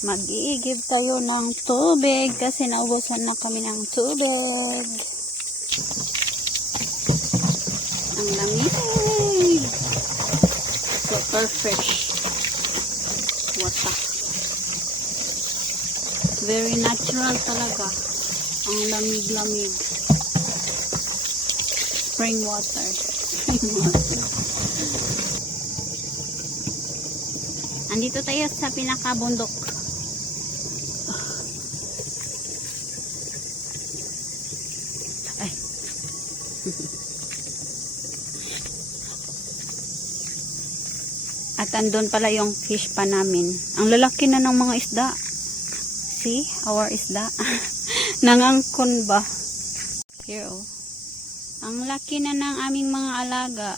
Mag-iigib tayo ng tubig kasi naubusan na kami ng tubig. Ang lamig. Super fresh water. Very natural talaga. Ang lamig-lamig. Spring water. Spring water. Andito tayo sa pinakabundok. Ay. At andun pala yung fish pa namin. Ang lalaki na ng mga isda. See? Our isda. Nangangkon ba? Here oh. Ang laki na ng aming mga alaga.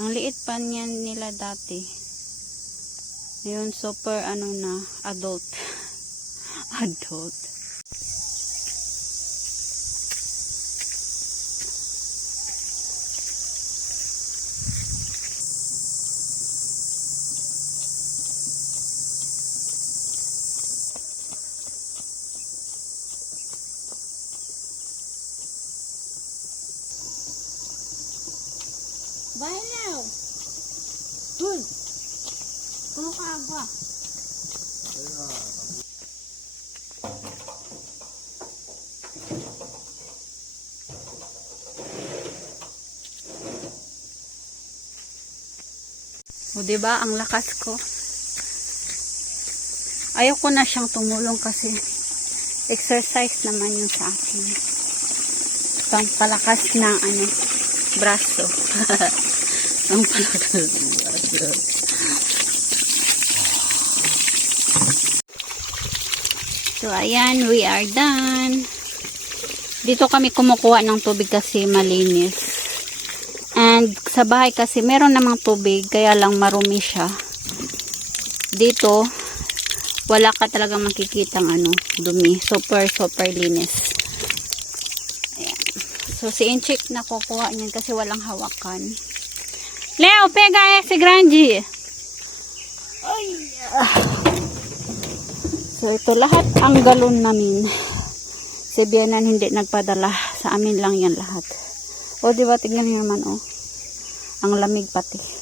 Ang liit pa niyan nila dati. Ngayon super ano na, adult. Adult. Bayaw. Uy. Kuno ka agua. O diba ang lakas ko? Ayaw ko na siyang tumulong kasi exercise naman yung sa akin. Pampalakas ng ano, braso. Pampalakas ng braso. So ayan, we are done. Dito kami kumukuha ng tubig kasi malinis. And sa bahay kasi meron namang tubig, kaya lang marumi siya. Dito, wala ka talagang makikitang ano, dumi. Super linis. Ayan. So si Inchik nakukuha niyan kasi walang hawakan. Leo, pega si Granji. Ay. So ito lahat ang galon namin. Si Bianan hindi nagpadala. Sa amin lang yan lahat. O diba, tignan niyo naman oh. Ang lamig pati.